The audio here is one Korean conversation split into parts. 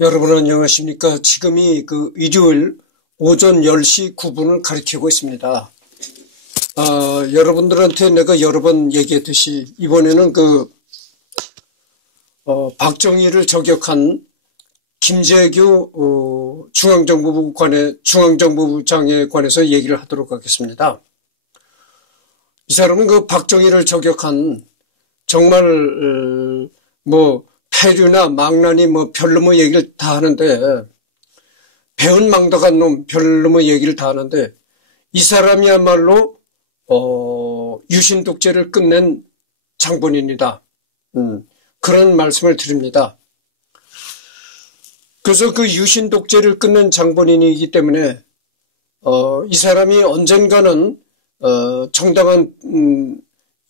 여러분 안녕하십니까? 지금이 일요일 오전 10시 9분을 가리키고 있습니다. 여러분들한테 내가 여러 번 얘기했듯이 이번에는 박정희를 저격한 김재규 중앙정보부장에 관해서 얘기를 하도록 하겠습니다. 이 사람은 박정희를 저격한 정말 폐류나 망나니 별로 얘기를 다 하는데, 배은망덕한 놈 별로 얘기를 다 하는데, 이 사람이야말로 유신독재를 끝낸 장본인이다. 그런 말씀을 드립니다. 그래서 유신독재를 끝낸 장본인이기 때문에 이 사람이 언젠가는 정당한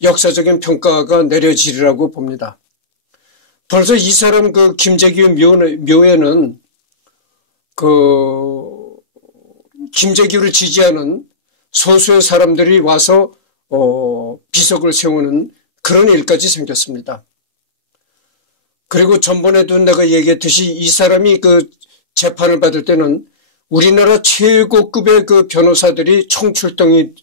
역사적인 평가가 내려지리라고 봅니다. 벌써 이 사람 김재규 묘에는 김재규를 지지하는 소수의 사람들이 와서 비석을 세우는 그런 일까지 생겼습니다. 그리고 전번에도 내가 얘기했듯이 이 사람이 재판을 받을 때는 우리나라 최고급의 변호사들이 총출동이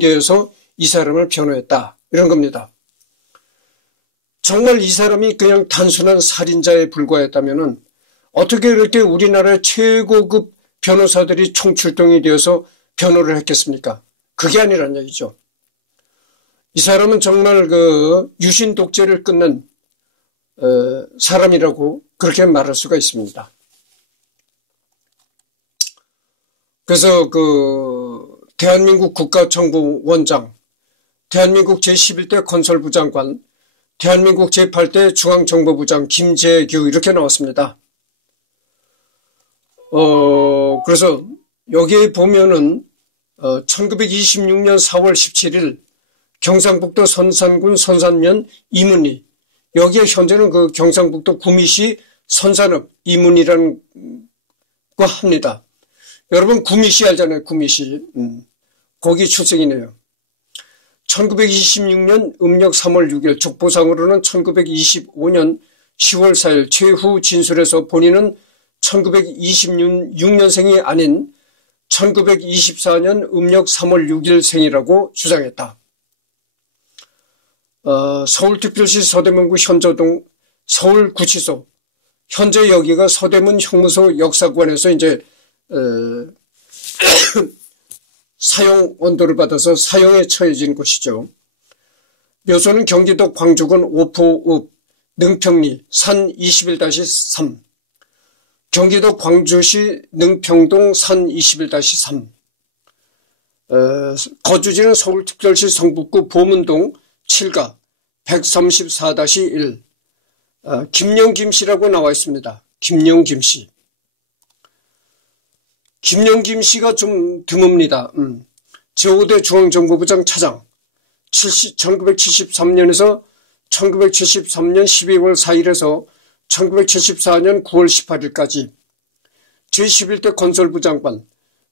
되어서 이 사람을 변호했다. 이런 겁니다. 정말 이 사람이 그냥 단순한 살인자에 불과했다면은 어떻게 이렇게 우리나라의 최고급 변호사들이 총출동이 되어서 변호를 했겠습니까? 그게 아니란 얘기죠. 이 사람은 정말 유신 독재를 끝낸 사람이라고 그렇게 말할 수가 있습니다. 그래서 대한민국 국가정보원장, 대한민국 제11대 건설부 장관, 대한민국 제8대 중앙정보부장 김재규 이렇게 나왔습니다. 그래서 여기에 보면은 1926년 4월 17일 경상북도 선산군 선산면 이문리, 여기에 현재는 경상북도 구미시 선산읍 이문리라는 거 합니다. 여러분 구미시 알잖아요. 구미시. 거기 출생이네요. 1926년 음력 3월 6일, 족보상으로는 1925년 10월 4일 최후 진술에서 본인은 1926년생이 아닌 1924년 음력 3월 6일 생이라고 주장했다. 서울특별시 서대문구 현저동 서울구치소, 현재 여기가 서대문 형무소 역사관에서 이제 사용 언도를 받아서 사용에 처해진 곳이죠. 묘소는 경기도 광주군 오포읍 능평리 산 21-3, 경기도 광주시 능평동 산 21-3, 거주지는 서울특별시 성북구 보문동 7가 134-1, 김영김씨라고 나와 있습니다. 김영김씨. 김영김씨가 좀 드뭅니다. 제5대 중앙정보부장 차장, 1973년에서 1973년 12월 4일에서 1974년 9월 18일까지, 제11대 건설부 장관,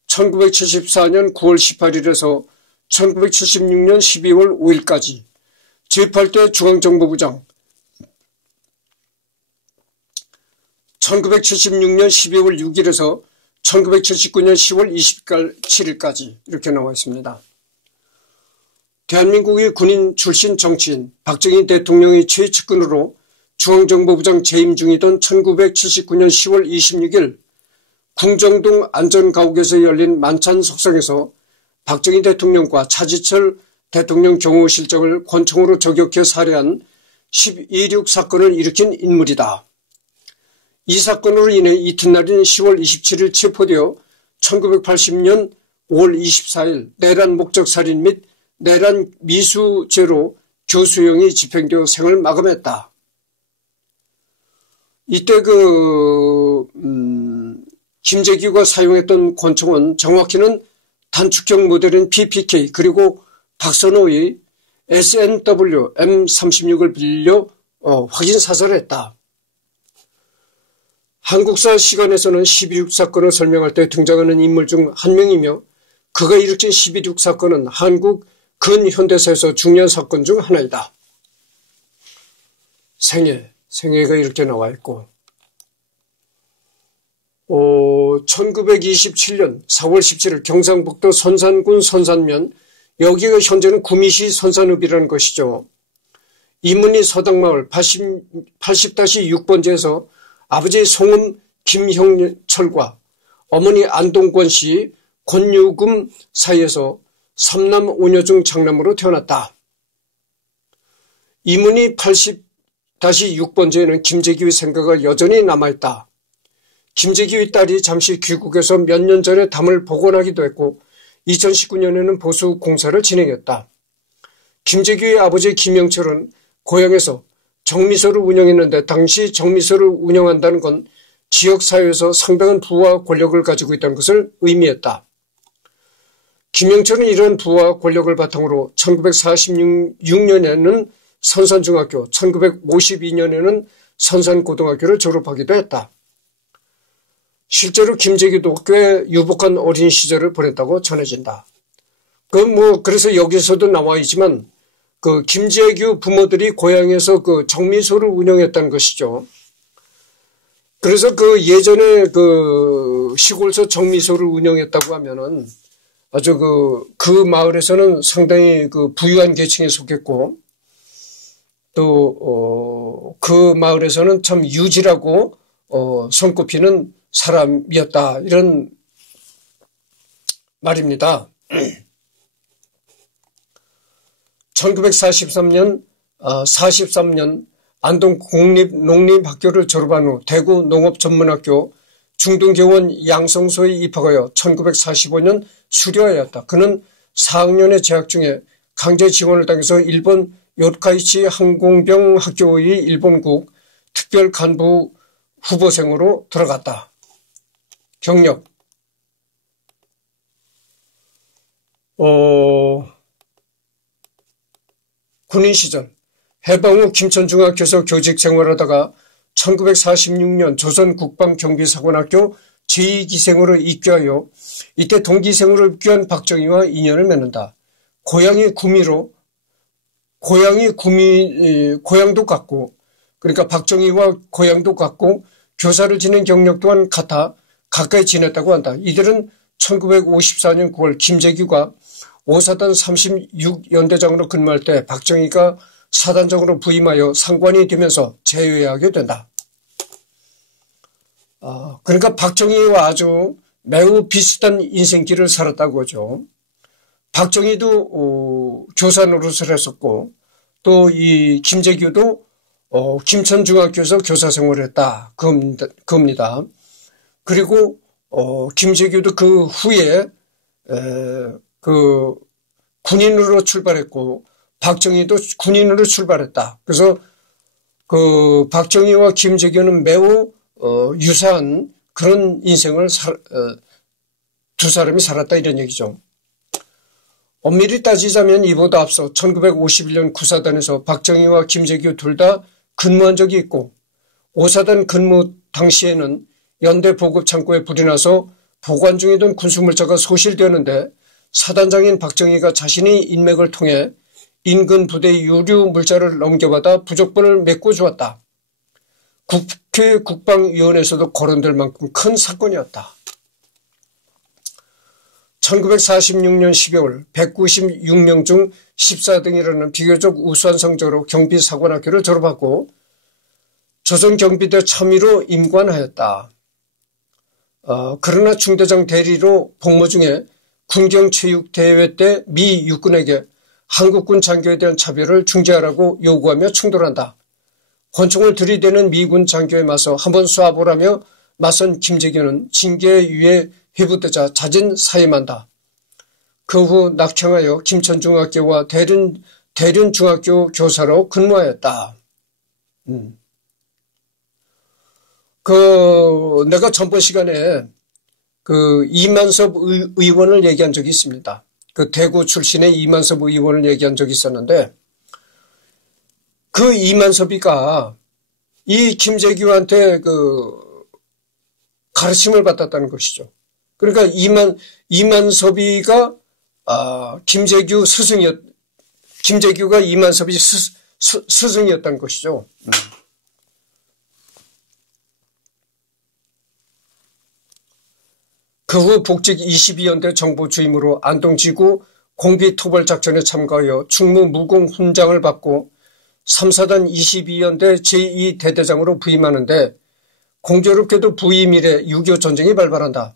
1974년 9월 18일에서 1976년 12월 5일까지, 제8대 중앙정보부장, 1976년 12월 6일에서 1979년 10월 27일까지 이렇게 나와 있습니다. 대한민국의 군인 출신 정치인 박정희 대통령의 최측근으로 중앙정보부장 재임 중이던 1979년 10월 26일 궁정동 안전가옥에서 열린 만찬 속성에서 박정희 대통령과 차지철 대통령 경호실장을 권총으로 저격해 살해한 12.6 사건을 일으킨 인물이다. 이 사건으로 인해 이튿날인 10월 27일 체포되어 1980년 5월 24일 내란 목적 살인 및 내란 미수죄로 교수형이 집행되어 생을 마감했다. 이때 김재규가 사용했던 권총은 정확히는 단축형 모델인 PPK 그리고 박선호의 SNW M36을 빌려 확인 사살했다. 한국사 시간에서는 12.6 사건을 설명할 때 등장하는 인물 중 한 명이며 그가 일으킨 12.6 사건은 한국 근현대사에서 중요한 사건 중 하나이다. 생애가 이렇게 나와 있고 1927년 4월 17일 경상북도 선산군 선산면, 여기가 현재는 구미시 선산읍이라는 것이죠. 이문리 서당마을 80-6번지에서 아버지 송음 김형철과 어머니 안동권 씨 권유금 사이에서 3남 5녀 중 장남으로 태어났다. 이문이 80-6번지에는 김재규의 생가가 여전히 남아있다. 김재규의 딸이 잠시 귀국해서 몇 년 전에 담을 복원하기도 했고 2019년에는 보수 공사를 진행했다. 김재규의 아버지 김영철은 고향에서 정미소를 운영했는데 당시 정미소를 운영한다는 건 지역사회에서 상당한 부와 권력을 가지고 있다는 것을 의미했다. 김영철은 이런 부와 권력을 바탕으로 1946년에는 선산중학교, 1952년에는 선산고등학교를 졸업하기도 했다. 실제로 김재규도 꽤 유복한 어린 시절을 보냈다고 전해진다. 그래서 여기서도 나와 있지만, 김재규 부모들이 고향에서 정미소를 운영했다는 것이죠. 그래서 예전에 시골서 정미소를 운영했다고 하면은 아주 그 마을에서는 상당히 부유한 계층에 속했고, 또, 그 마을에서는 참 유지라고, 손꼽히는 사람이었다. 이런 말입니다. 1943년 안동 공립농림학교를 졸업한 후 대구 농업전문학교 중등교원 양성소에 입학하여 1945년 수료하였다. 그는 4학년에 재학 중에 강제 지원을 당해서 일본 요카이치 항공병 학교의 일본국 특별간부 후보생으로 들어갔다. 경력 군인 시절 해방 후 김천중학교에서 교직 생활하다가 1946년 조선국방경비사관학교 제2기생으로 입교하여 이때 동기생으로 입교한 박정희와 인연을 맺는다. 고향도 같고, 그러니까 박정희와 고향도 같고 교사를 지낸 경력 또한 같아 가까이 지냈다고 한다. 이들은 1954년 9월 김재규가 5사단 36연대장으로 근무할 때 박정희가 사단장으로 부임하여 상관이 되면서 재회하게 된다. 그러니까 박정희와 아주 매우 비슷한 인생길을 살았다고 하죠. 박정희도 교사 노릇을 했었고, 또 이 김재규도 김천중학교에서 교사 생활을 했다. 그겁니다. 그리고 김재규도 그 후에 군인으로 출발했고 박정희도 군인으로 출발했다. 그래서 박정희와 김재규는 매우 유사한 그런 인생을 두 사람이 살았다 이런 얘기죠. 엄밀히 따지자면 이보다 앞서 1951년 9사단에서 박정희와 김재규 둘 다 근무한 적이 있고 5사단 근무 당시에는 연대 보급 창고에 불이 나서 보관 중이던 군수물자가 소실되었는데 사단장인 박정희가 자신의 인맥을 통해 인근 부대의 유류 물자를 넘겨받아 부족분을 메꿔주었다. 국회 국방위원회에서도 거론될 만큼 큰 사건이었다. 1946년 12월 196명 중 14등이라는 비교적 우수한 성적으로 경비사관학교를 졸업하고 조선경비대 참의로 임관하였다. 그러나 중대장 대리로 복무 중에 군경체육대회 때 미 육군에게 한국군 장교에 대한 차별을 중재하라고 요구하며 충돌한다. 권총을 들이대는 미군 장교에 맞서 한번 쏴보라며 맞선 김재규는 징계 유예 회부되자 잦은 사임한다. 그 후 낙향하여 김천중학교와 대륜중학교 교사로 근무하였다. 내가 전번 시간에 이만섭 의원을 얘기한 적이 있습니다. 대구 출신의 이만섭 의원을 얘기한 적이 있었는데, 그 이만섭이가 이 김재규한테 가르침을 받았다는 것이죠. 그러니까 이만섭이가 김재규가 이만섭이 스승이었다는 것이죠. 그 후 복직 22연대 정보 주임으로 안동지구 공비토벌작전에 참가하여 충무 무공 훈장을 받고 3사단 22연대 제2대대장으로 부임하는데 공교롭게도 부임 이래 6.25 전쟁이 발발한다.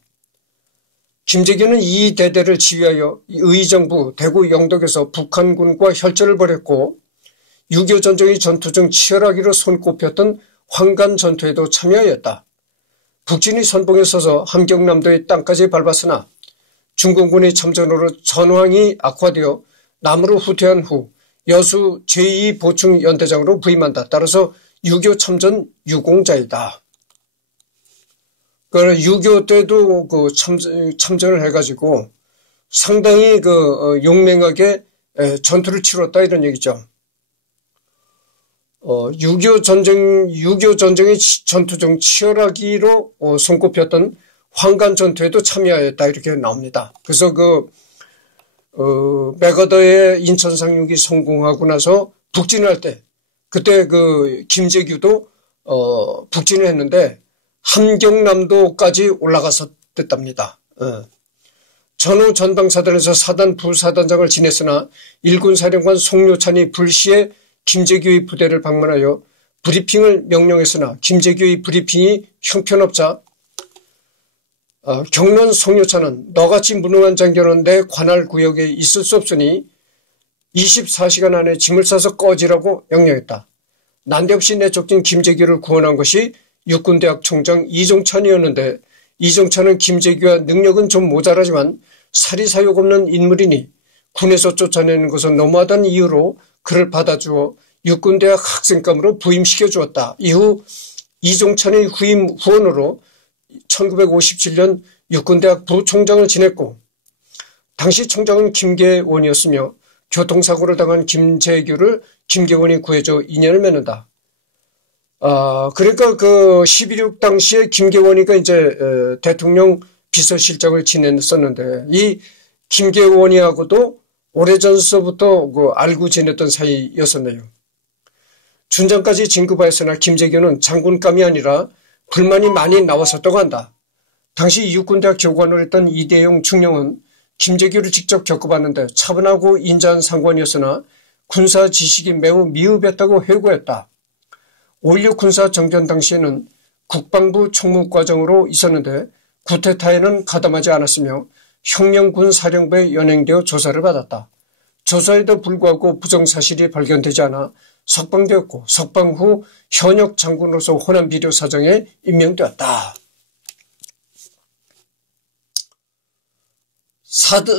김재규는 이 대대를 지휘하여 의정부 대구 영덕에서 북한군과 혈전을 벌였고 6.25 전쟁의 전투 중 치열하기로 손꼽혔던 황간전투에도 참여하였다. 북진이 선봉에 서서 함경남도의 땅까지 밟았으나 중공군의 참전으로 전황이 악화되어 남으로 후퇴한 후 여수 제2보충연대장으로 부임한다. 따라서 6.25 참전 유공자이다. 6.25 때도 참전을 해가지고 상당히 용맹하게 전투를 치렀다 이런 얘기죠. 6.25 전쟁의 전투 중 치열하기로 손꼽혔던 황간 전투에도 참여하였다 이렇게 나옵니다. 그래서 맥어더의 인천 상륙이 성공하고 나서 북진을 할 때 그때 김재규도 북진을 했는데 함경남도까지 올라갔었답니다. 전후 전방사단에서 사단 부사단장을 지냈으나 일군사령관 송료찬이 불시에 김재규의 부대를 방문하여 브리핑을 명령했으나 김재규의 브리핑이 형편없자 경론 송료찬은 너같이 무능한 장교는 내 관할 구역에 있을 수 없으니 24시간 안에 짐을 싸서 꺼지라고 명령했다. 난데없이 내쫓긴 김재규를 구원한 것이 육군대학 총장 이종찬이었는데 이종찬은 김재규와 능력은 좀 모자라지만 사리사욕 없는 인물이니 군에서 쫓아내는 것은 너무하다는 이유로 그를 받아주어 육군대학 학생감으로 부임시켜 주었다. 이후 이종찬의 후임 후원으로 1957년 육군대학 부총장을 지냈고 당시 총장은 김계원이었으며 교통사고를 당한 김재규를 김계원이 구해줘 인연을 맺는다. 그러니까 12.6 당시에 김계원이가 이제 대통령 비서실장을 지냈었는데 이 김계원이하고도 오래전서부터 알고 지냈던 사이였었네요. 준장까지 진급하였으나 김재규는 장군감이 아니라 불만이 많이 나왔었다고 한다. 당시 육군대학 교관을 했던 이대용 중령은 김재규를 직접 겪어봤는데 차분하고 인자한 상관이었으나 군사 지식이 매우 미흡했다고 회고했다. 5.16 군사 정변 당시에는 국방부 총무과정으로 있었는데 구테타에는 가담하지 않았으며 혁명군 사령부에 연행되어 조사를 받았다. 조사에도 불구하고 부정사실이 발견되지 않아 석방되었고 석방 후 현역 장군으로서 호남비료 사정에 임명되었다.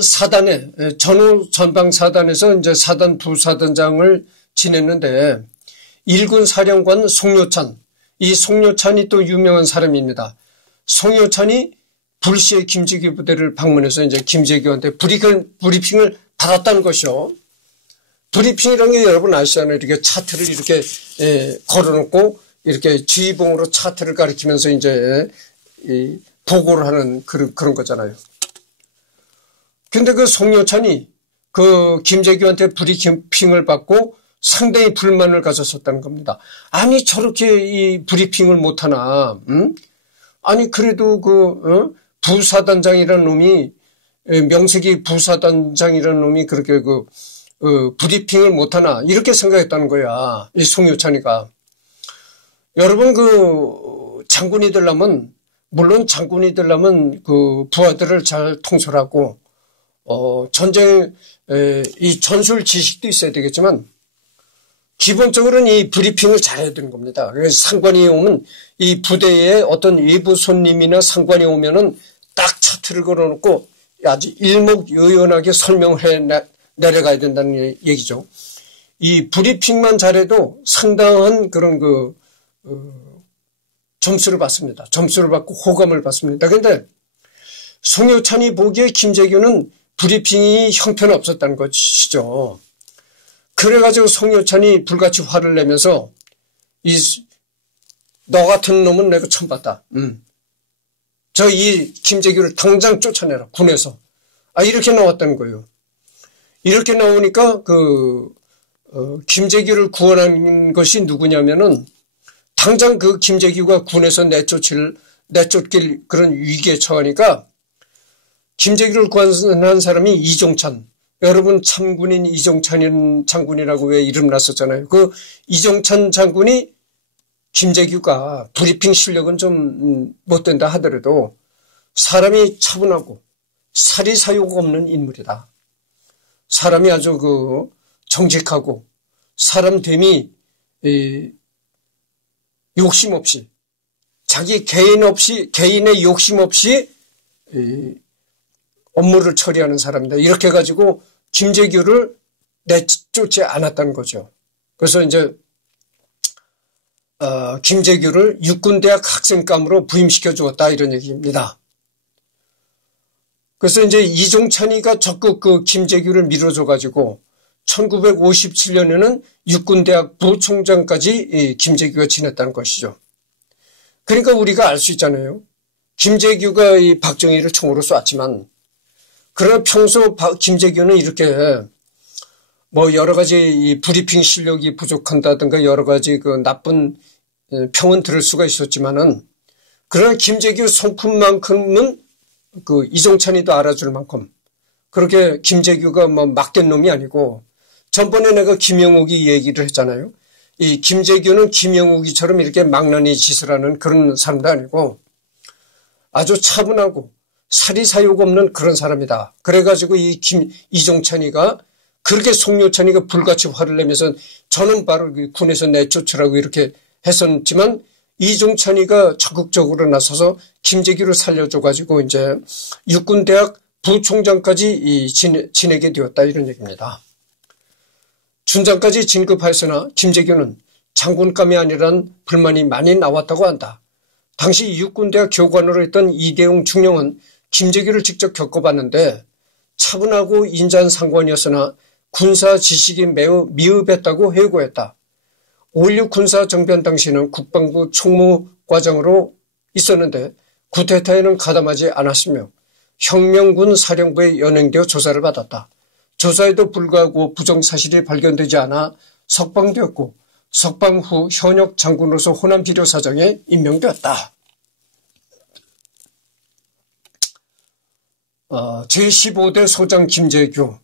사단에 전후 전방사단에서 이제 사단 부사단장을 지냈는데 일군 사령관 송료찬, 이 송료찬이 또 유명한 사람입니다. 송료찬이 불시에 김재규 부대를 방문해서 이제 김재규한테 브리핑을 받았다는 것이요. 브리핑이라는 게 여러분 아시잖아요. 이렇게 차트를 이렇게 걸어놓고 이렇게 지휘봉으로 차트를 가리키면서 이제 보고를 하는 그런 거잖아요. 근데 송료찬이 김재규한테 브리핑을 받고 상당히 불만을 가졌었다는 겁니다. 아니 저렇게 이 브리핑을 못하나? 아니 그래도 부사단장이라는 놈이 명색이 부사단장이라는 놈이 그렇게 브리핑을 못하나 이렇게 생각했다는 거야. 이 송료찬이가. 여러분 장군이 되려면 물론 장군이 되려면 부하들을 잘 통솔하고 전쟁 이 전술 지식도 있어야 되겠지만 기본적으로는 이 브리핑을 잘해야 되는 겁니다. 그래서 상관이 오면 이 부대에 어떤 외부 손님이나 상관이 오면은 딱 차트를 걸어놓고 아주 일목요연하게 설명을 해 내려가야 된다는 얘기죠. 이 브리핑만 잘해도 상당한 그런 점수를 받습니다. 점수를 받고 호감을 받습니다. 그런데 송료찬이 보기에 김재규는 브리핑이 형편없었다는 것이죠. 그래가지고 송료찬이 불같이 화를 내면서 너 같은 놈은 내가 처음 봤다. 이 김재규를 당장 쫓아내라 군에서. 이렇게 나왔다는 거예요. 이렇게 나오니까 김재규를 구원한 것이 누구냐면은 당장 김재규가 군에서 내쫓길 그런 위기에 처하니까 김재규를 구한한 사람이 이종찬. 여러분 참군인 이종찬 장군이라고 왜 이름 났었잖아요. 그 이종찬 장군이 김재규가 브리핑 실력은 좀 못된다 하더라도 사람이 차분하고 사리사욕 없는 인물이다. 사람이 아주 정직하고 사람됨이 욕심 없이 자기 개인의 욕심 없이 업무를 처리하는 사람이다. 이렇게 해가지고 김재규를 내쫓지 않았다는 거죠. 그래서 이제 김재규를 육군대학 학생감으로 부임시켜 주었다 이런 얘기입니다. 그래서 이제 이종찬이가 적극 김재규를 밀어줘가지고 1957년에는 육군대학 부총장까지 김재규가 지냈다는 것이죠. 그러니까 우리가 알 수 있잖아요. 김재규가 이 박정희를 총으로 쐈지만 그러나 평소 김재규는 이렇게 뭐 여러 가지 이 브리핑 실력이 부족한다든가 여러 가지 나쁜 평은 들을 수가 있었지만은 그러나 김재규 성품만큼은 이종찬이도 알아줄 만큼 그렇게 김재규가 뭐 막된 놈이 아니고 전번에 내가 김영욱이 얘기를 했잖아요. 이 김재규는 김영욱이처럼 이렇게 망나니 짓을 하는 그런 사람도 아니고 아주 차분하고 사리사욕 없는 그런 사람이다. 그래가지고 이종찬이가 그렇게 송요찬이가 불같이 화를 내면서 저는 바로 군에서 내쫓으라고 이렇게 했었지만 이종찬이가 적극적으로 나서서 김재규를 살려줘가지고 이제 육군대학 부총장까지 지내게 되었다 이런 얘기입니다. 준장까지 진급하였으나 김재규는 장군감이 아니란 불만이 많이 나왔다고 한다. 당시 육군대학 교관으로 했던 이계웅 중령은 김재규를 직접 겪어봤는데 차분하고 인자한 상관이었으나 군사 지식이 매우 미흡했다고 회고했다. 5.16 군사정변 당시에는 국방부 총무과장으로 있었는데 구테타에는 가담하지 않았으며 혁명군 사령부에 연행되어 조사를 받았다. 조사에도 불구하고 부정사실이 발견되지 않아 석방되었고 석방 후 현역 장군으로서 호남 비료사정에 임명되었다. 제15대 소장 김재규.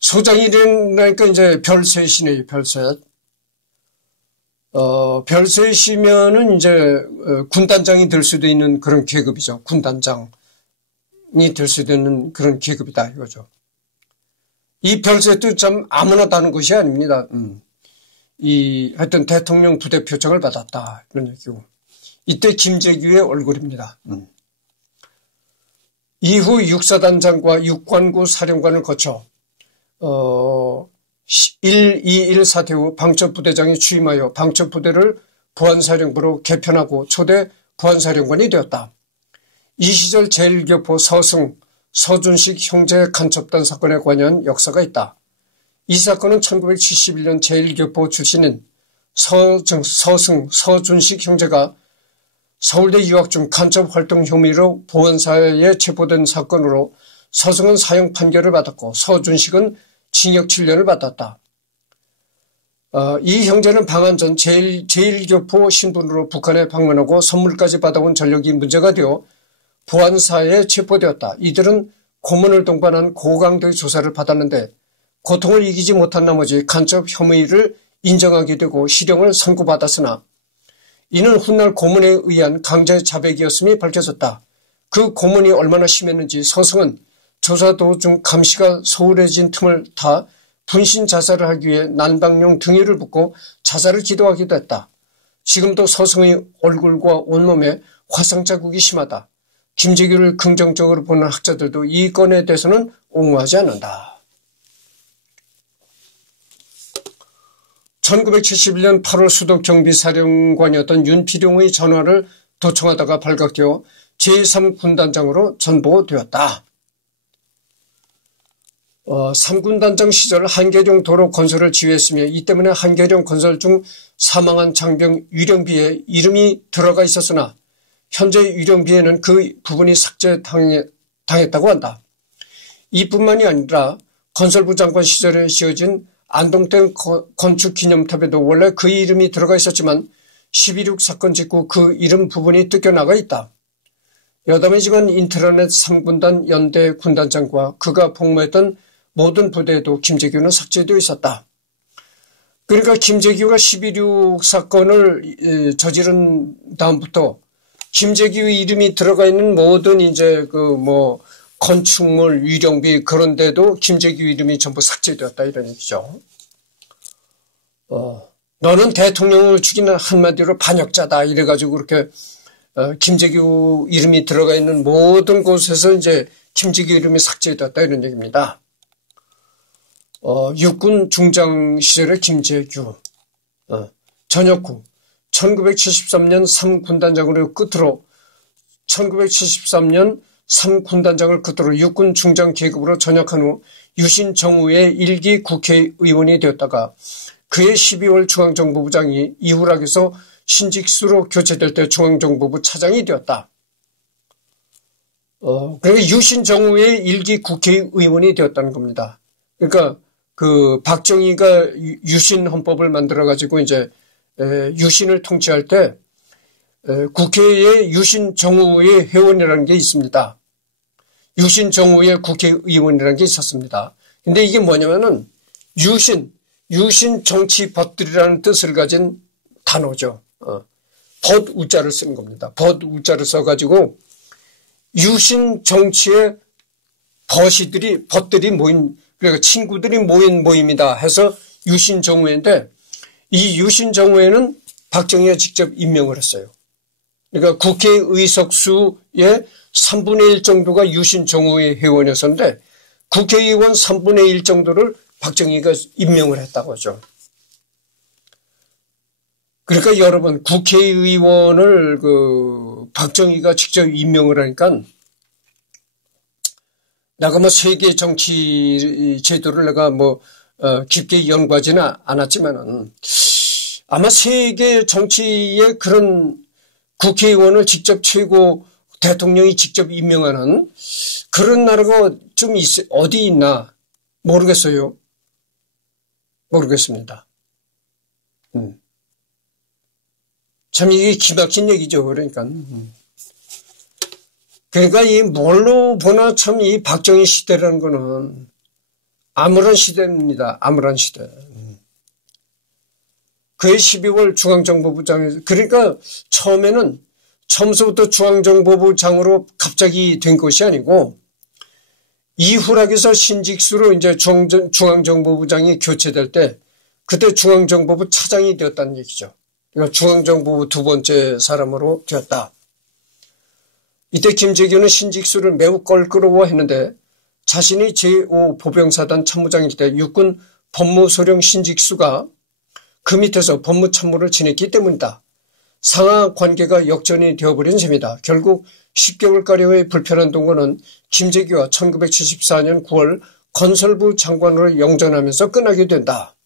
소장이라니까 이제 별셋이네요, 별셋. 별셋이면은 이제 군단장이 될 수도 있는 그런 계급이죠. 군단장이 될 수도 있는 그런 계급이다 이거죠. 이 별셋도 참 아무나 다는 것이 아닙니다. 하여튼 대통령 부대표장을 받았다 이런 얘기고. 이때 김재규의 얼굴입니다. 이후 육사단장과 육관구 사령관을 거쳐 1.21 사태 후 방첩부대장이 취임하여 방첩부대를 보안사령부로 개편하고 초대 보안사령관이 되었다. 이 시절 제1교포 서승, 서준식 형제 간첩단 사건에 관여한 역사가 있다. 이 사건은 1971년 제1교포 출신인 서승, 서준식 형제가 서울대 유학 중 간첩 활동 혐의로 보안사에 체포된 사건으로 서승은 사형 판결을 받았고 서준식은 징역 7년을 받았다. 이 형제는 방한 전 제1교포 신분으로 북한에 방문하고 선물까지 받아온 전력이 문제가 되어 보안사에 체포되었다. 이들은 고문을 동반한 고강도의 조사를 받았는데 고통을 이기지 못한 나머지 간첩 혐의를 인정하게 되고 실형을 선고받았으나 이는 훗날 고문에 의한 강제 자백이었음이 밝혀졌다. 그 고문이 얼마나 심했는지 서승은 조사 도중 감시가 소홀해진 틈을 타 분신 자살을 하기 위해 난방용 등유를 붓고 자살을 기도하기도 했다. 지금도 서승의 얼굴과 온몸에 화상 자국이 심하다. 김재규를 긍정적으로 보는 학자들도 이 건에 대해서는 옹호하지 않는다. 1971년 8월 수도경비사령관이었던 윤필용의 전화를 도청하다가 발각되어 제3군단장으로 전보되었다. 3군단장 시절 한계령 도로 건설을 지휘했으며 이 때문에 한계령 건설 중 사망한 장병 유령비에 이름이 들어가 있었으나 현재 유령비에는 그 부분이 삭제당했다고 한다. 이뿐만이 아니라 건설부 장관 시절에 지어진 안동댐 건축기념탑에도 원래 그 이름이 들어가 있었지만 12.16 사건 직후 그 이름 부분이 뜯겨나가 있다. 여담이지만 인트라넷 3군단 연대 군단장과 그가 복무했던 모든 부대에도 김재규는 삭제되어 있었다. 그러니까 김재규가 12.6 사건을 저지른 다음부터 김재규의 이름이 들어가 있는 모든 이제 건축물, 위령비 그런 데도 김재규 이름이 전부 삭제되었다 이런 얘기죠. 너는 대통령을 죽이는 한마디로 반역자다 이래가지고 그렇게 김재규 이름이 들어가 있는 모든 곳에서 이제 김재규 이름이 삭제되었다 이런 얘기입니다. 육군 중장 시절의 김재규, 전역 후 1973년 3군단장으로 끝으로 1973년 3군단장을 끝으로 육군 중장 계급으로 전역한 후 유신 정우의 1기 국회의원이 되었다가 그해 12월 중앙정보부장이 이후락에서 신직수로 교체될 때 중앙정보부 차장이 되었다. 그러니까 유신 정우의 1기 국회의원이 되었다는 겁니다. 그러니까 박정희가 유신 헌법을 만들어가지고 이제 유신을 통치할 때 국회에 유신 정우의 회원이라는 게 있습니다. 유신 정우의 국회의원이라는 게 있었습니다. 근데 이게 뭐냐면은 유신 정치 벗들이라는 뜻을 가진 단어죠. 벗 우자를 쓰는 겁니다. 벗 우자를 써가지고 유신 정치의 벗들이 모인, 그러니까 친구들이 모인 모임이다 해서 유신 정우회인데 이 유신 정우회는 박정희가 직접 임명을 했어요. 그러니까 국회 의석수의 3분의 1 정도가 유신 정우회 회원이었는데 국회의원 3분의 1 정도를 박정희가 임명을 했다고 하죠. 그러니까 여러분 국회의원을 박정희가 직접 임명을 하니까 내가 세계 정치 제도를 내가 깊게 연구하지는 않았지만은 아마 세계 정치의 그런 국회의원을 직접 최고 대통령이 직접 임명하는 그런 나라가 좀 어디 있나 모르겠어요. 모르겠습니다. 참 이게 기막힌 얘기죠. 그러니까. 그러니까 이 뭘로 보나 참 이 박정희 시대라는 거는 암울한 시대입니다. 암울한 시대. 그해 12월 중앙정보부장에서 그러니까 처음부터 중앙정보부장으로 갑자기 된 것이 아니고 이후락에서 신직수로 이제 중앙정보부장이 교체될 때 그때 중앙정보부 차장이 되었다는 얘기죠. 그러니까 중앙정보부 두 번째 사람으로 되었다. 이때 김재규는 신직수를 매우 껄끄러워했는데 자신이 제5보병사단 참모장일 때 육군 법무소령 신직수가 그 밑에서 법무참모를 지냈기 때문이다. 상하 관계가 역전이 되어버린 셈이다. 결국 10개월가량의 불편한 동거는 김재규와 1974년 9월 건설부 장관으로 영전하면서 끝나게 된다.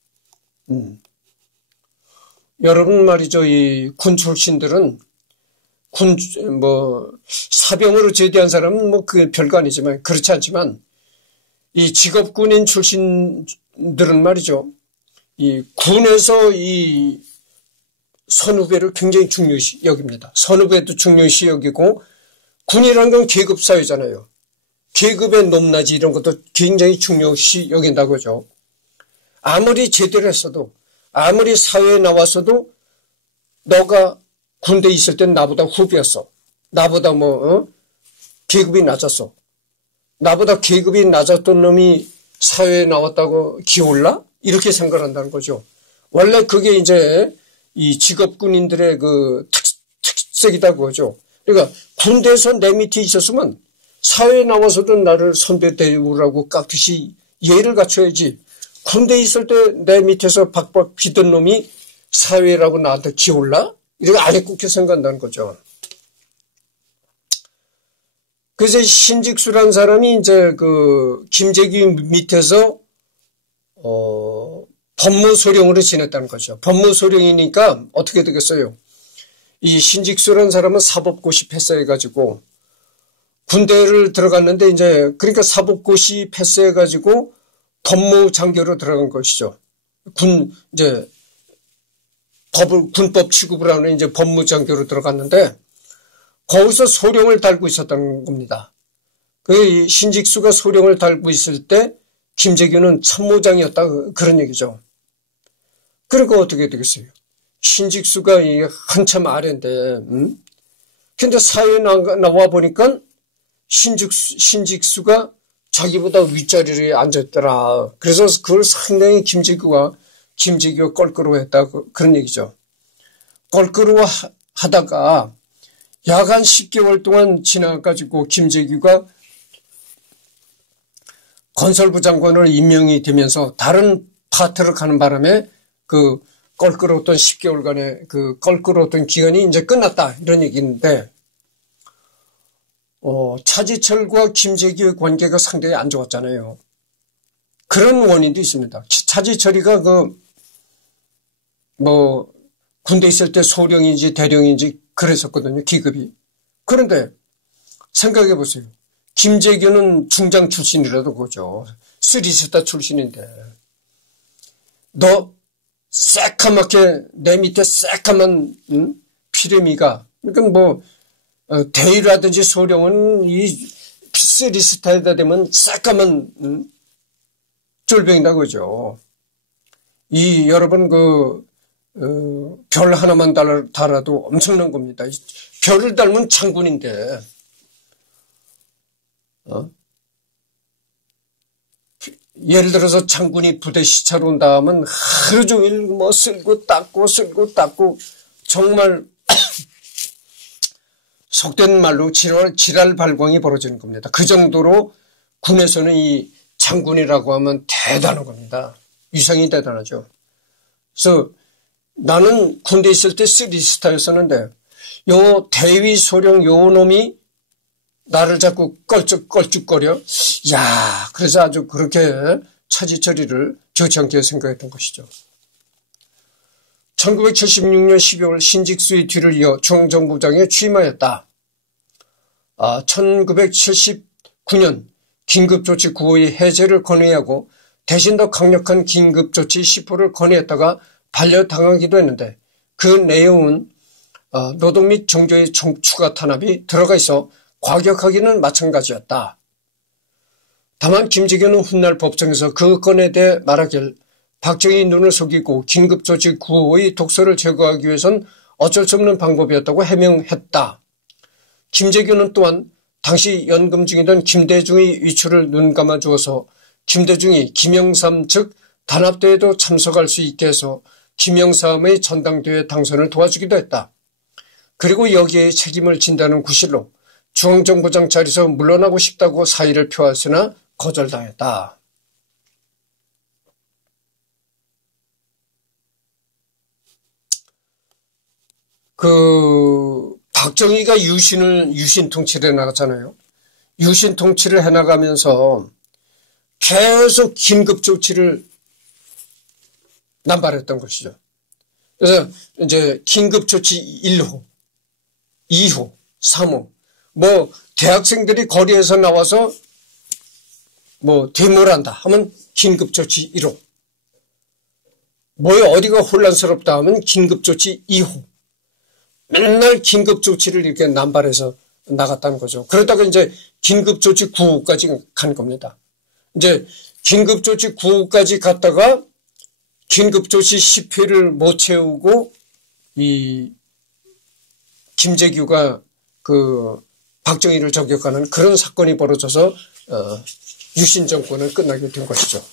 여러분 말이죠. 이 군 출신들은 사병으로 제대한 사람은 그 별거 아니지만 그렇지 않지만 이 직업군인 출신들은 말이죠. 이 군에서 이 선후배를 굉장히 중요시 여깁니다. 선후배도 중요시 여기고 군이라는 건 계급 사회잖아요. 계급의 높낮이 이런 것도 굉장히 중요시 여긴다고 하죠. 아무리 제대로 했어도 아무리 사회에 나왔어도 너가 군대에 있을 땐 나보다 후배였어. 나보다 계급이 낮았어. 나보다 계급이 낮았던 놈이 사회에 나왔다고 기올라? 이렇게 생각한다는 거죠. 원래 그게 이제 이 직업군인들의 그 특색이다고 하죠. 그러니까 군대에서 내 밑에 있었으면 사회에 나와서도 나를 선배 대우라고 깍듯이 예를 갖춰야지. 군대에 있을 때 내 밑에서 박박 피던 놈이 사회라고 나한테 기올라? 이렇게 아래 굽게 생각한다는 거죠. 그래서 신직수라는 사람이 이제 김재규 밑에서 법무소령으로 지냈다는 거죠. 법무소령이니까 어떻게 되겠어요? 이 신직수라는 사람은 사법고시 패스해가지고 군대를 들어갔는데 이제 그러니까 사법고시 패스해가지고 법무장교로 들어간 것이죠. 군법 취급을 하는 이제 법무장교로 들어갔는데 거기서 소령을 달고 있었던 겁니다. 그 신직수가 소령을 달고 있을 때 김재규는 참모장이었다 그런 얘기죠. 그러니까 어떻게 되겠어요? 신직수가 한참 아래인데, 근데 사회에 나와 보니까 신직수가 자기보다 윗자리에 앉았더라. 그래서 그걸 상당히 김재규가 껄끄러워했다 그런 얘기죠. 껄끄러워하다가 약 한 10개월 동안 지나가지고 김재규가 건설부 장관으로 임명이 되면서 다른 파트를 가는 바람에 그 껄끄러웠던 10개월간의 그 껄끄러웠던 기간이 이제 끝났다 이런 얘기인데, 차지철과 김재규의 관계가 상당히 안 좋았잖아요. 그런 원인도 있습니다. 차지철이가 군대 있을 때 소령인지 대령인지 그랬었거든요, 기급이. 그런데 생각해 보세요. 김재규는 중장 출신이라도 그거죠. 쓰리스타 출신인데. 너 새까맣게 내 밑에 새까만 피레미가, 그러니까 대위라든지 소령은 이 쓰리스타에다 대면 새까만 쫄병이다 그죠. 여러분 별 하나만 달아도 엄청난 겁니다. 별을 닮은 장군인데, 예를 들어서 장군이 부대 시차로 온다 하면 하루 종일 쓸고 닦고 정말 속된 말로 지랄 발광이 벌어지는 겁니다. 그 정도로 군에서는 이 장군이라고 하면 대단한 겁니다. 위상이 대단하죠. 그래서 나는 군대 있을 때 쓰리스타였었는데 요 대위 소령 요 놈이 나를 자꾸 껄쭉거려. 야, 그래서 아주 그렇게 차지철이를 좋지 않게 생각했던 것이죠. 1976년 12월 신직수의 뒤를 이어 중앙정부장에 취임하였다. 1979년 긴급조치 9호의 해제를 건의하고 대신 더 강력한 긴급조치 10호를 건의했다가 반려당하기도 했는데, 그 내용은 노동 및 정조의 추가 탄압이 들어가 있어 과격하기는 마찬가지였다. 다만 김재규는 훗날 법정에서 그 건에 대해 말하길, 박정희 눈을 속이고 긴급조치 9호의 독소를 제거하기 위해선 어쩔 수 없는 방법이었다고 해명했다. 김재규는 또한 당시 연금 중이던 김대중의 위추를 눈감아 주어서 김대중이 김영삼 즉 단합대회도 참석할 수 있게 해서 김영삼의 전당대회 당선을 도와주기도 했다. 그리고 여기에 책임을 진다는 구실로 중앙정부장 자리에서 물러나고 싶다고 사의를 표했으나 거절당했다. 박정희가 유신 통치를 해나갔잖아요. 유신 통치를 해나가면서 계속 긴급 조치를 남발했던 것이죠. 그래서 이제 긴급 조치 1호, 2호, 3호, 대학생들이 거리에서 나와서 데모를 한다 하면 긴급 조치 1호, 어디가 혼란스럽다 하면 긴급 조치 2호, 맨날 긴급 조치를 이렇게 남발해서 나갔다는 거죠. 그러다가 이제 긴급 조치 9호까지 간 겁니다. 이제 긴급 조치 9호까지 갔다가 긴급 조치 10회를 못 채우고 이 김재규가 박정희를 저격하는 그런 사건이 벌어져서 유신 정권은 끝나게 된 것이죠.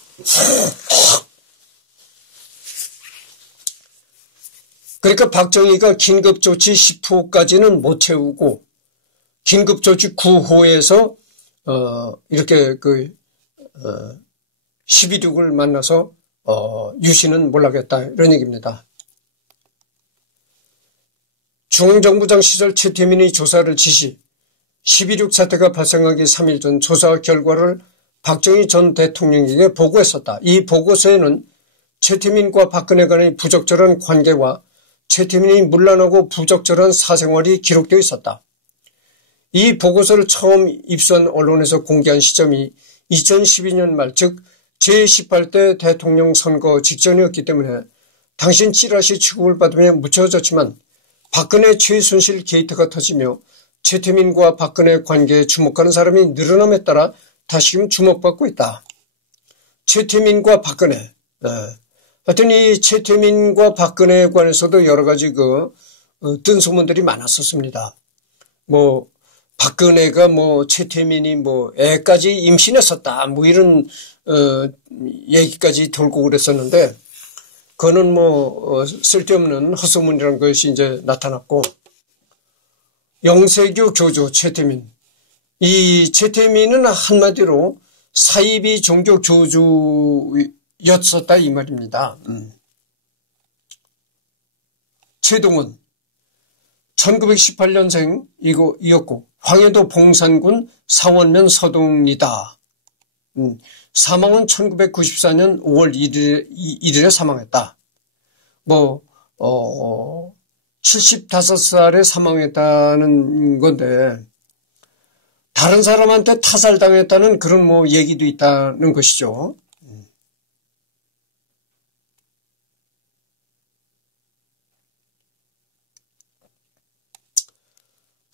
그러니까 박정희가 긴급조치 10호까지는 못 채우고 긴급조치 9호에서 이렇게 12.6을 만나서 유신은 몰락했다 이런 얘기입니다. 중앙정부장 시절 최태민의 조사를 지시 12.6 사태가 발생하기 3일 전 조사 결과를 박정희 전 대통령에게 보고했었다. 이 보고서에는 최태민과 박근혜 간의 부적절한 관계와 최태민이 문란하고 부적절한 사생활이 기록되어 있었다. 이 보고서를 처음 입수한 언론에서 공개한 시점이 2012년 말, 즉 제18대 대통령 선거 직전이었기 때문에 당신 찌라시 취급을 받으며 묻혀졌지만 박근혜 최순실 게이트가 터지며 최태민과 박근혜 관계에 주목하는 사람이 늘어남에 따라 다시금 주목받고 있다. 최태민과 박근혜. 하여튼 이 최태민과 박근혜에 관해서도 여러 가지 뜬 소문들이 많았었습니다. 박근혜가 최태민이 애까지 임신했었다. 이런, 얘기까지 돌고 그랬었는데, 그거는 쓸데없는 헛소문이라는 것이 이제 나타났고, 영세교 교주 최태민. 이 최태민은 한마디로 사이비 종교 교주였었다 이 말입니다. 최동원 1918년생이었고 황해도 봉산군 상원면 서동리다. 사망은 1994년 5월 1일에 사망했다. 75살에 사망했다는 건데 다른 사람한테 타살당했다는 그런 얘기도 있다는 것이죠.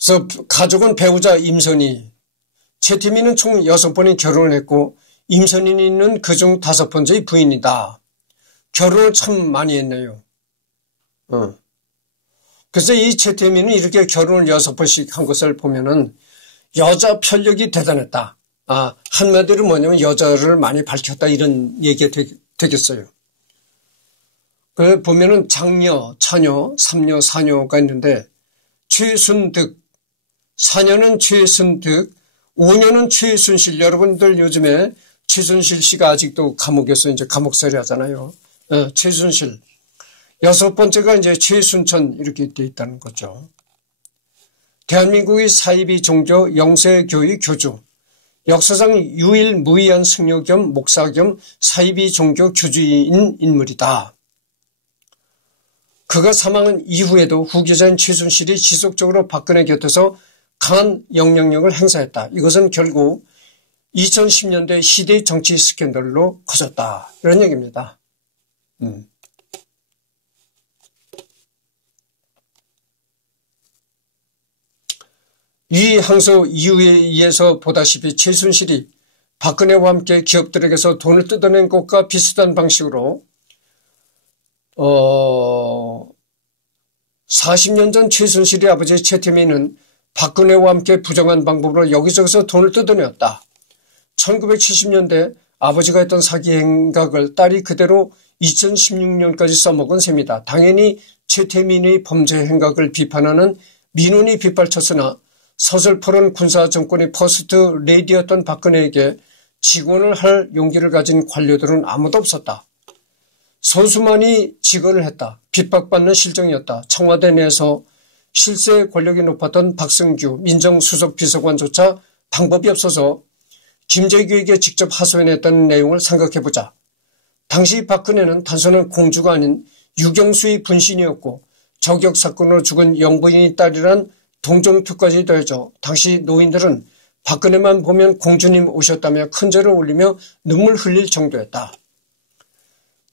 그래서 가족은 배우자 임선희, 최태민은 총 6번이 결혼을 했고 임선희는 그중 5번째의 부인이다. 결혼을 참 많이 했네요. 그래서 이 최태민은 이렇게 결혼을 6번씩 한 것을 보면은 여자 편력이 대단했다. 한마디로 뭐냐면 여자를 많이 밝혔다 이런 얘기가 되겠어요. 그 보면은 장녀, 차녀, 삼녀, 사녀가 있는데 최순득, 사녀는 최순득, 오녀는 최순실. 여러분들 요즘에 최순실 씨가 아직도 감옥에서 이제 감옥살이 하잖아요. 최순실. 6번째가 이제 최순천 이렇게 돼 있다는 거죠. 대한민국의 사이비 종교 영세교의 교주, 역사상 유일무이한 승려 겸 목사 겸 사이비 종교 교주인 인물이다. 그가 사망한 이후에도 후계자인 최순실이 지속적으로 박근혜 곁에서 강한 영향력을 행사했다. 이것은 결국 2010년대 시대의 정치 스캔들로 커졌다. 이런 얘기입니다. 이 항소 이유에 의해서 보다시피 최순실이 박근혜와 함께 기업들에게서 돈을 뜯어낸 것과 비슷한 방식으로 40년 전 최순실의 아버지 최태민은 박근혜와 함께 부정한 방법으로 여기저기서 돈을 뜯어내었다. 1970년대 아버지가 했던 사기 행각을 딸이 그대로 2016년까지 써먹은 셈이다. 당연히 최태민의 범죄 행각을 비판하는 민원이 빗발쳤으나 서슬퍼런 군사정권의 퍼스트 레이디였던 박근혜에게 직원을 할 용기를 가진 관료들은 아무도 없었다. 소수만이 직언을 했다. 핍박받는 실정이었다. 청와대 내에서 실세 권력이 높았던 박승규 민정수석 비서관조차 방법이 없어서 김재규에게 직접 하소연했다는 내용을 생각해보자. 당시 박근혜는 단순한 공주가 아닌 유경수의 분신이었고 저격사건으로 죽은 영부인의 딸이란 동정투까지 더해져 당시 노인들은 박근혜만 보면 공주님 오셨다며 큰절을 올리며 눈물 흘릴 정도였다.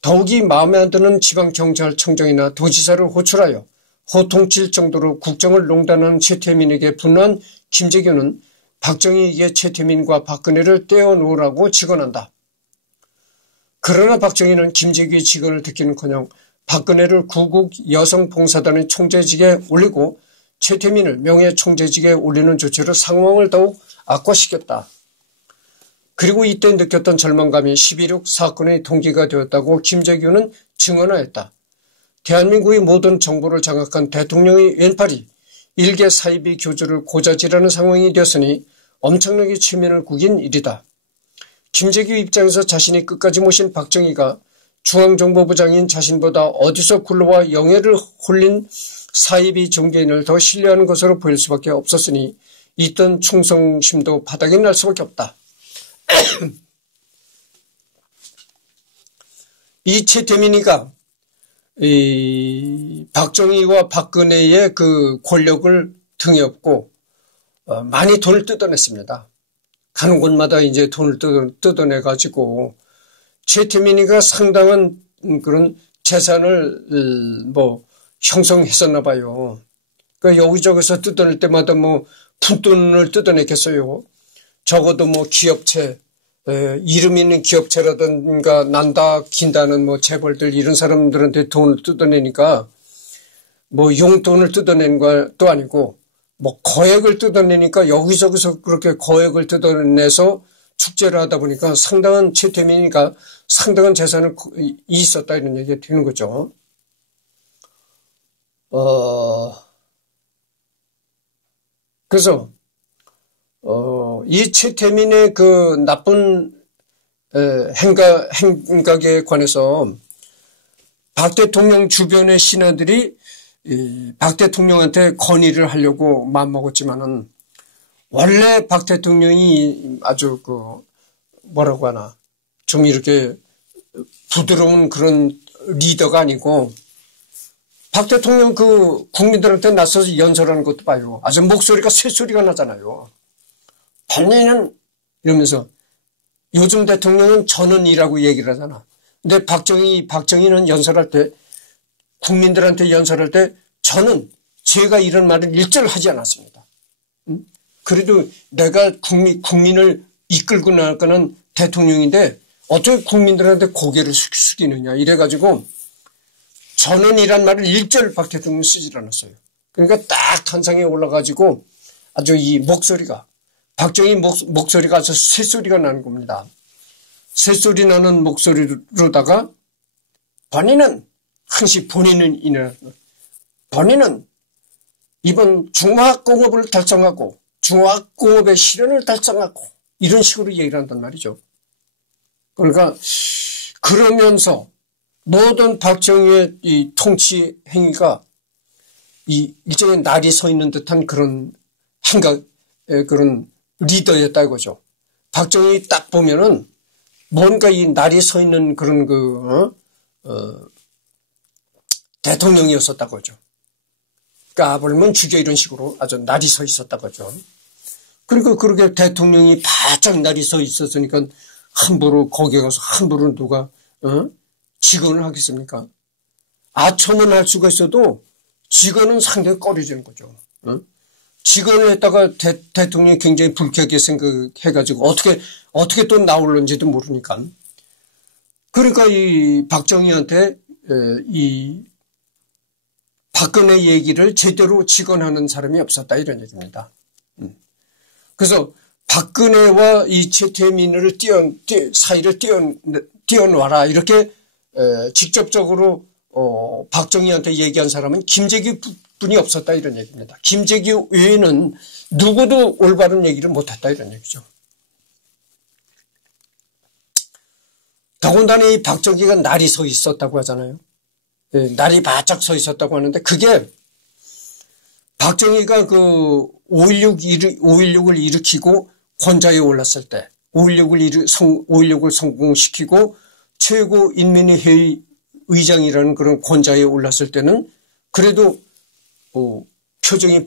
더욱이 마음에 안 드는 지방경찰청장이나 도지사를 호출하여 호통칠 정도로 국정을 농단하는 최태민에게 분노한 김재규는 박정희에게 최태민과 박근혜를 떼어놓으라고 직언한다. 그러나 박정희는 김재규의 직언을 듣기는커녕 박근혜를 구국 여성봉사단의 총재직에 올리고 최태민을 명예총재직에 올리는 조치로 상황을 더욱 악화시켰다. 그리고 이때 느꼈던 절망감이 11.6 사건의 동기가 되었다고 김재규는 증언하였다. 대한민국의 모든 정보를 장악한 대통령의 왼팔이 일개 사이비 교주를 고자질하는 상황이 되었으니 엄청나게 체면을 구긴 일이다. 김재규 입장에서 자신이 끝까지 모신 박정희가 중앙정보부장인 자신보다 어디서 굴러와 영예를 홀린 사이비 종교인을 더 신뢰하는 것으로 보일 수밖에 없었으니 있던 충성심도 바닥이 날 수밖에 없다. 이 최태민이가 박정희와 박근혜의 그 권력을 등에 업고 많이 돈을 뜯어냈습니다. 가는 곳마다 이제 돈을 뜯어내 가지고 최태민이가 상당한 그런 재산을 형성했었나 봐요. 그 여기저기서 뜯어낼 때마다 푼돈을 뜯어냈겠어요. 적어도 뭐 기업체, 이름 있는 기업체라든가 난다 긴다는 뭐 재벌들 이런 사람들한테 돈을 뜯어내니까 뭐 용돈을 뜯어내는 것도 아니고 뭐 거액을 뜯어내니까 여기저기서 그렇게 거액을 뜯어내서 축제를 하다 보니까 상당한 최태민이니까 상당한 재산이 있었다 이런 얘기가 되는 거죠. 그래서 이 최태민의 그 나쁜 행각에 관해서 박 대통령 주변의 신하들이 박 대통령한테 건의를 하려고 마음먹었지만은 원래 박 대통령이 아주 뭐라고 하나 좀 이렇게 부드러운 그런 리더가 아니고 박 대통령 국민들한테 나서서 연설하는 것도 봐요. 아주 목소리가 새소리가 나잖아요. 본인은 이러면서 요즘 대통령은 전원이라고 얘기를 하잖아. 근데 박정희는 연설할 때 국민들한테 연설할 때 저는 제가 이런 말을 일절 하지 않았습니다. 그래도 내가 국민을 이끌고 나가는 대통령인데 어떻게 국민들한테 고개를 숙이느냐 이래가지고 전원이란 말을 일절 박 대통령은 쓰질 않았어요. 그러니까 딱 탄상에 올라가지고 아주 이 목소리가 박정희 목소리가 아주 새소리가 나는 겁니다. 새소리 나는 목소리로다가 본인은 이번 중화학공업을 달성하고 중화학공업의 실현을 달성하고 이런 식으로 얘기를 한단 말이죠. 그러니까 그러면서 모든 박정희의 이 통치 행위가 이 일종의 날이 서 있는 듯한 그런 그런 리더였다 이거죠. 박정희 딱 보면은 뭔가 이 날이 서 있는 그런 대통령이었었다고 하죠. 까불면 죽여 이런 식으로 아주 날이 서 있었다고 하죠. 그리고 그렇게 대통령이 바짝 날이 서 있었으니까 함부로 거기에 가서 함부로 누가 직언을 하겠습니까? 아첨은 할 수가 있어도 직언은 상당히 꺼려지는 거죠. 직언을 했다가 대통령이 굉장히 불쾌하게 생각해가지고 어떻게 또 나올는지도 모르니까. 그러니까 이 박정희한테 이 박근혜 얘기를 제대로 직언하는 사람이 없었다 이런 얘기입니다. 그래서 박근혜와 이 최태민을 사이를 띄워놔라 이렇게 직접적으로 박정희한테 얘기한 사람은 김재규 분이 없었다 이런 얘기입니다. 김재규 외에는 누구도 올바른 얘기를 못했다 이런 얘기죠. 더군다나 이 박정희가 날이 서 있었다고 하잖아요. 날이 바짝 서 있었다고 하는데 그게 박정희가 5.16을 일으키고 권좌에 올랐을 때 5.16을 성공시키고 최고인민회의 의장이라는 그런 권좌에 올랐을 때는 그래도 표정이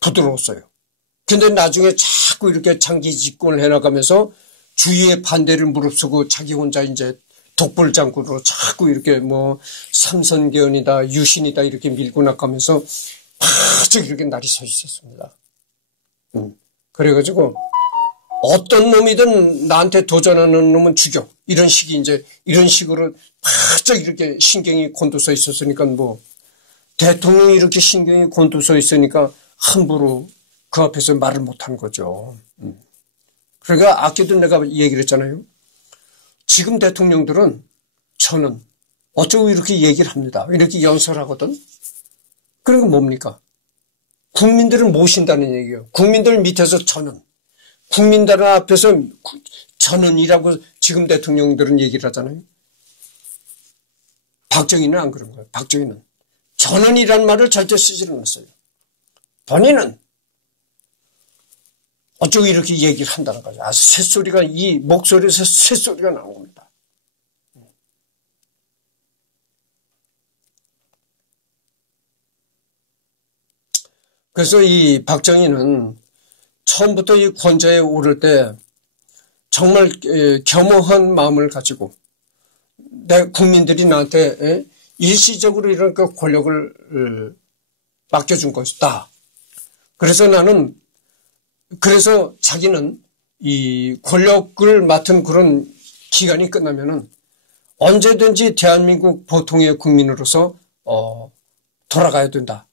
부드러웠어요. 근데 나중에 자꾸 이렇게 장기 집권을 해나가면서 주위의 반대를 무릅쓰고 자기 혼자 이제 독불장군으로 자꾸 이렇게 뭐 삼선계언이다 유신이다 이렇게 밀고 나가면서 바짝 이렇게 날이 서 있었습니다. 그래가지고 어떤 놈이든 나한테 도전하는 놈은 죽여 이런 식으로 바짝 이렇게 신경이 곤두서 있었으니까 뭐 대통령이 이렇게 신경이 곤두서 있으니까 함부로 그 앞에서 말을 못한 거죠. 그러니까 아까도 내가 얘기를 했잖아요. 지금 대통령들은 저는 어쩌고 이렇게 얘기를 합니다. 이렇게 연설하거든. 그리고 뭡니까? 국민들을 모신다는 얘기예요. 국민들 밑에서 저는. 국민들 앞에서 저는이라고 지금 대통령들은 얘기를 하잖아요. 박정희는 안 그런 거예요. 박정희는 저는이라는 말을 절대 쓰지를 않았어요. 본인은 어쩌고 이렇게 얘기를 한다는 거죠. 새소리가 이 목소리에서 새소리가 나온 겁니다. 그래서 이 박정희는 처음부터 이 권좌에 오를 때 정말 겸허한 마음을 가지고 내 국민들이 나한테 일시적으로 이런 권력을 맡겨준 것이다. 그래서 자기는 이 권력을 맡은 그런 기간이 끝나면은 언제든지 대한민국 보통의 국민으로서 돌아가야 된다.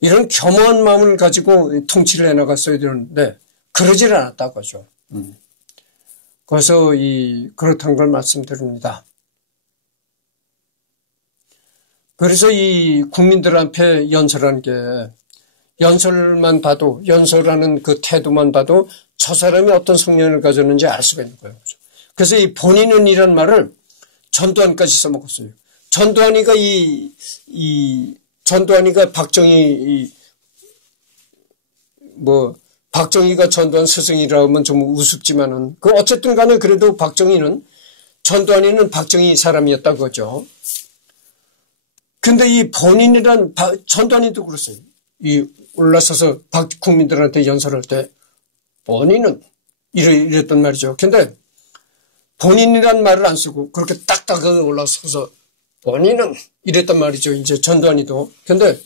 이런 겸허한 마음을 가지고 통치를 해나갔어야 되는데 그러질 않았다고 하죠. 그래서 그렇다는 걸 말씀드립니다. 그래서 이 국민들한테 연설하는 게 연설만 봐도 연설하는 그 태도만 봐도 저 사람이 어떤 성향을 가졌는지 알 수가 있는 거예요. 그래서 이 본인은 이란 말을 전두환까지 써먹었어요. 전두환이가 전두환이가 박정희가 전두환 스승이라고 하면 좀 우습지만은 어쨌든 간에 그래도 전두환이는 박정희 사람이었다 그거죠. 근데 이 본인이란 전두환이도 그랬어요. 올라서서 국민들한테 연설할 때 본인은 이랬단 말이죠. 근데 본인이란 말을 안 쓰고 그렇게 딱딱하게 올라서서 본인은 이랬단 말이죠. 이제 전두환이도. 근데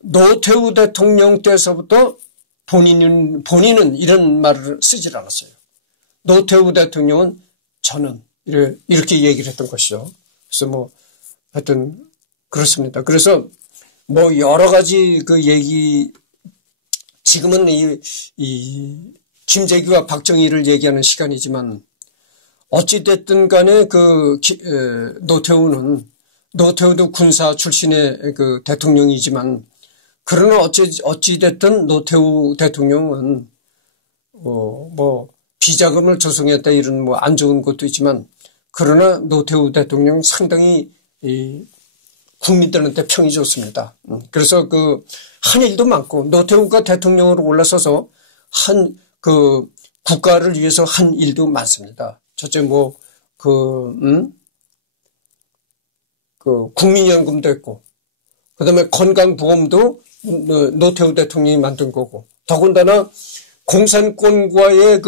노태우 대통령 때서부터 본인은 이런 말을 쓰질 않았어요. 노태우 대통령은 저는 이렇게 얘기를 했던 것이죠. 그래서 하여튼 그렇습니다. 그래서 여러 가지 그 얘기 지금은 이 김재규와 박정희를 얘기하는 시간이지만 어찌됐든 간에 노태우도 군사 출신의 그 대통령이지만 그러나 어찌됐든 노태우 대통령은 비자금을 조성했다 이런 안 좋은 것도 있지만 그러나 노태우 대통령 상당히 국민들한테 평이 좋습니다. 그래서 한 일도 많고 노태우가 대통령으로 올라서서 국가를 위해서 한 일도 많습니다. 첫째 국민연금도 했고 그다음에 건강보험도 노태우 대통령이 만든 거고 더군다나 공산권과의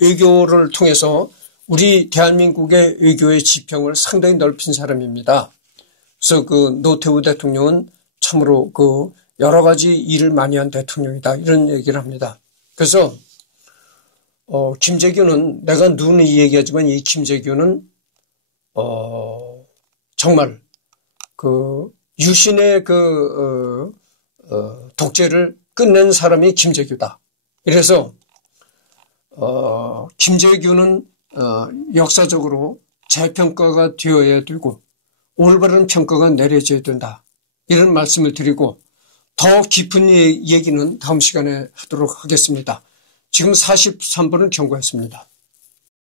외교를 통해서 우리 대한민국의 외교의 지평을 상당히 넓힌 사람입니다. 그래서 노태우 대통령은 참으로 여러 가지 일을 많이 한 대통령이다 이런 얘기를 합니다. 그래서 김재규는 내가 누누이 얘기하지만 이 김재규는 정말 유신의 독재를 끝낸 사람이 김재규다. 그래서 김재규는 역사적으로 재평가가 되어야 되고 올바른 평가가 내려져야 된다. 이런 말씀을 드리고 더 깊은 얘기는 다음 시간에 하도록 하겠습니다. 지금 43분을 경고했습니다.